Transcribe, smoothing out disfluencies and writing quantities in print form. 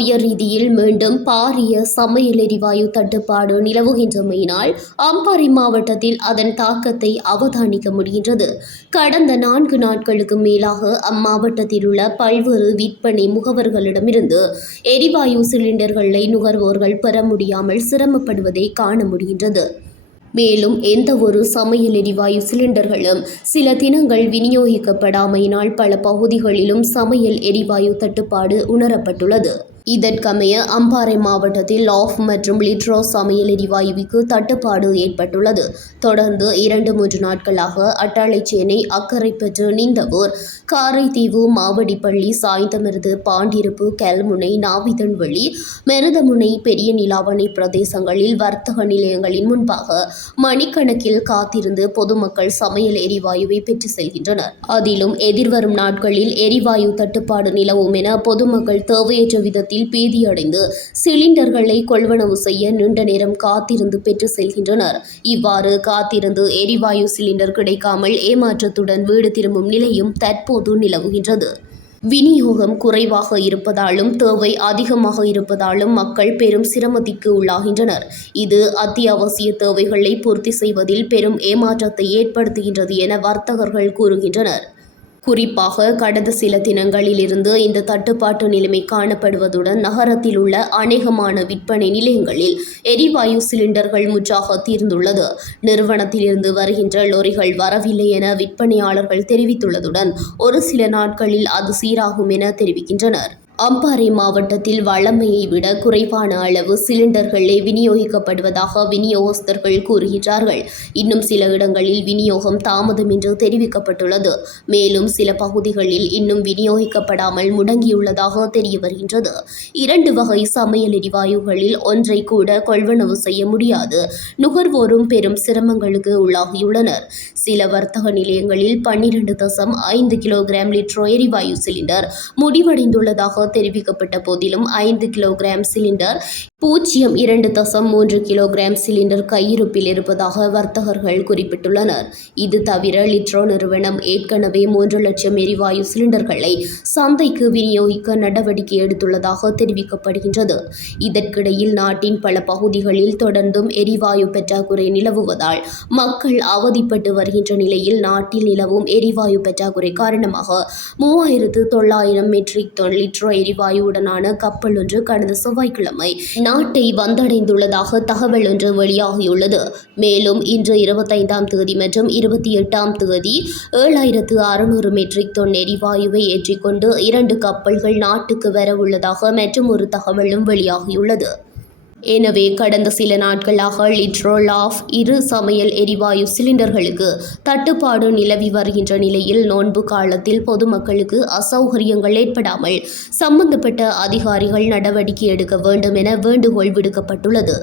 உலகளாவிய ரீதியில் மீண்டும் பாரிய சமையல் எரிவாயு தட்டுப்பாடு நிலவுகின்றமையினால் அம்பாறை மாவட்டத்தில் அதன் தாக்கத்தை அவதானிக்க முடிகின்றது. கடந்த 4 நாட்களுக்கு மேலாக அம்மாவட்டத்தில் உள்ள பல்வேறு விற்பனை முகவர்களிடமிருந்து எரிவாயு சிலிண்டர்களை நுகர்வோர்கள் பெற முடியாமல் சிரமப்படுவதை காண முடிகின்றது. மேலும் எந்த ஒரு சமையல் எரிவாயு சிலிண்டர்களும் சில தினங்கள் விநியோகிக்கப்படாமையினால் பல பகுதிகளிலும் சமையல் எரிவாயு தட்டுப்பாடு உணரப்பட்டுள்ளது. இதற்கமைய அம்பாறை மாவட்டத்தில் லாஃப் மற்றும் லிட்ரோ சமையல் எரிவாயுவுக்கு தட்டுப்பாடு ஏற்பட்டுள்ளது. தொடர்ந்து 2-3 நாட்களாக அட்டாளைச்சேனை, அக்கரைப்பற்று, நிந்தவூர், காரைதீவு, மாவடிப்பள்ளி, சாய்ந்தமருது, பாண்டிருப்பு, கல்முனை, நாவிதன்வெளி, மெருதமுனை, பெரிய நிலாவணை பிரதேசங்களில் வர்த்தக நிலையங்களின் முன்பாக மணிக்கணக்கில் காத்திருந்து பொதுமக்கள் சமையல் எரிவாயுவை பெற்று செல்கின்றனர். அதிலும் எதிர்வரும் நாட்களில் எரிவாயு தட்டுப்பாடு நிலவும் என பொதுமக்கள் தேவையற்ற விதத்தில் பீதியடைந்து சிலிண்டர்களை கொள்வனவு செய்ய நீண்ட நேரம் காத்திருந்து பெற்று செல்கின்றனர். இவ்வாறு காத்திருந்து எரிவாயு சிலிண்டர் கிடைக்காமல் ஏமாற்றத்துடன் வீடு திரும்பும் நிலையும் தற்போது நிலவுகின்றது. விநியோகம் குறைவாக இருப்பதாலும் தேவை அதிகமாக இருப்பதாலும் மக்கள் பெரும் சிரமத்திற்கு உள்ளாகின்றனர். இது அத்தியாவசிய தேவைகளை பூர்த்தி செய்வதில் பெரும் ஏமாற்றத்தை ஏற்படுத்துகின்றது என வர்த்தகர்கள் கூறுகின்றனர். குறிப்பாக கடந்த சில தினங்களில் இருந்து இந்த தட்டுப்பாட்டு நிலைமை காணப்படுவதுடன் நகரத்தில் உள்ள அநேகமான விற்பனை நிலையங்களில் எரிவாயு சிலிண்டர்கள் முற்றாக தீர்ந்துள்ளது. நிறுவனத்திலிருந்து வருகின்ற லொரிகள் வரவில்லை என விற்பனையாளர்கள் தெரிவித்துள்ளதுடன் ஒரு சில நாட்களில் அது சீராகும் என தெரிவிக்கின்றனர். அம்பாறை மாவட்டத்தில் வழமையை விட குறைவான அளவு சிலிண்டர்களே விநியோகிக்கப்படுவதாக விநியோகஸ்தர்கள் கூறுகின்றார்கள். இன்னும் சில இடங்களில் விநியோகம் தாமதம் என்று தெரிவிக்கப்பட்டுள்ளது. மேலும் சில பகுதிகளில் இன்னும் விநியோகிக்கப்படாமல் முடங்கியுள்ளதாக தெரிய வருகின்றது. 2 வகை சமையல் எரிவாயுகளில் ஒன்றை கூட கொள்வனவு செய்ய முடியாது நுகர்வோரும் பெரும் சிரமங்களுக்கு உள்ளாகியுள்ளனர். சில வர்த்தக நிலையங்களில் 12.5 கிலோகிராம் லிட்ரோ எரிவாயு சிலிண்டர் முடிவடைந்துள்ளதாக தெரிவிக்கப்பட்ட போதிலும் 5 கிலோகிராம் சிலிண்டர் 0.2.3 கிலோகிராம் சிலிண்டர் கையிருப்பில் இருப்பதாக வர்த்தகர்கள் குறிப்பிட்டுள்ளனர். இது தவிர லிட்ரோ நிறுவனம் ஏற்கனவே 3 லட்சம் எரிவாயு சிலிண்டர்களை சந்தைக்கு விநியோகிக்க நடவடிக்கை எடுத்துள்ளதாக தெரிவிக்கப்படுகின்றது. இதற்கிடையில் நாட்டின் பல பகுதிகளில் தொடர்ந்தும் எரிவாயு பற்றாக்குறை நிலவுவதால் மக்கள் அவதிப்பட்டு வருகின்ற நிலையில் நாட்டில் நிலவும் எரிவாயு பற்றாக்குறை காரணமாக 3900 மெட்ரிக் டன் லிட்ரோ எரிவாயுவுடனான கப்பல் ஒன்று கடந்த செவ்வாய்க்கிழமை நாட்டை வந்தடைந்துள்ளதாக தகவல் ஒன்று வெளியாகியுள்ளது. மேலும் இன்று 25ஆம் தேதி மற்றும் 28ஆம் தேதி 7600 மெட்ரிக் டன் எரிவாயுவை ஏற்றிக்கொண்டு 2 கப்பல்கள் நாட்டுக்கு வர உள்ளதாக மற்றும் ஒரு தகவலும் வெளியாகியுள்ளது. எனவே கடந்த சில நாட்களாக லிட்ரோ, லாஃப் இரு சமையல் எரிவாயு சிலிண்டர்களுக்கு தட்டுப்பாடு நிலவி வருகின்ற நிலையில் நோன்பு காலத்தில் பொதுமக்களுக்கு அசௌகரியங்கள் ஏற்படாமல் சம்பந்தப்பட்ட அதிகாரிகள் நடவடிக்கை எடுக்க வேண்டும் என வேண்டுகோள் விடுக்கப்பட்டுள்ளது.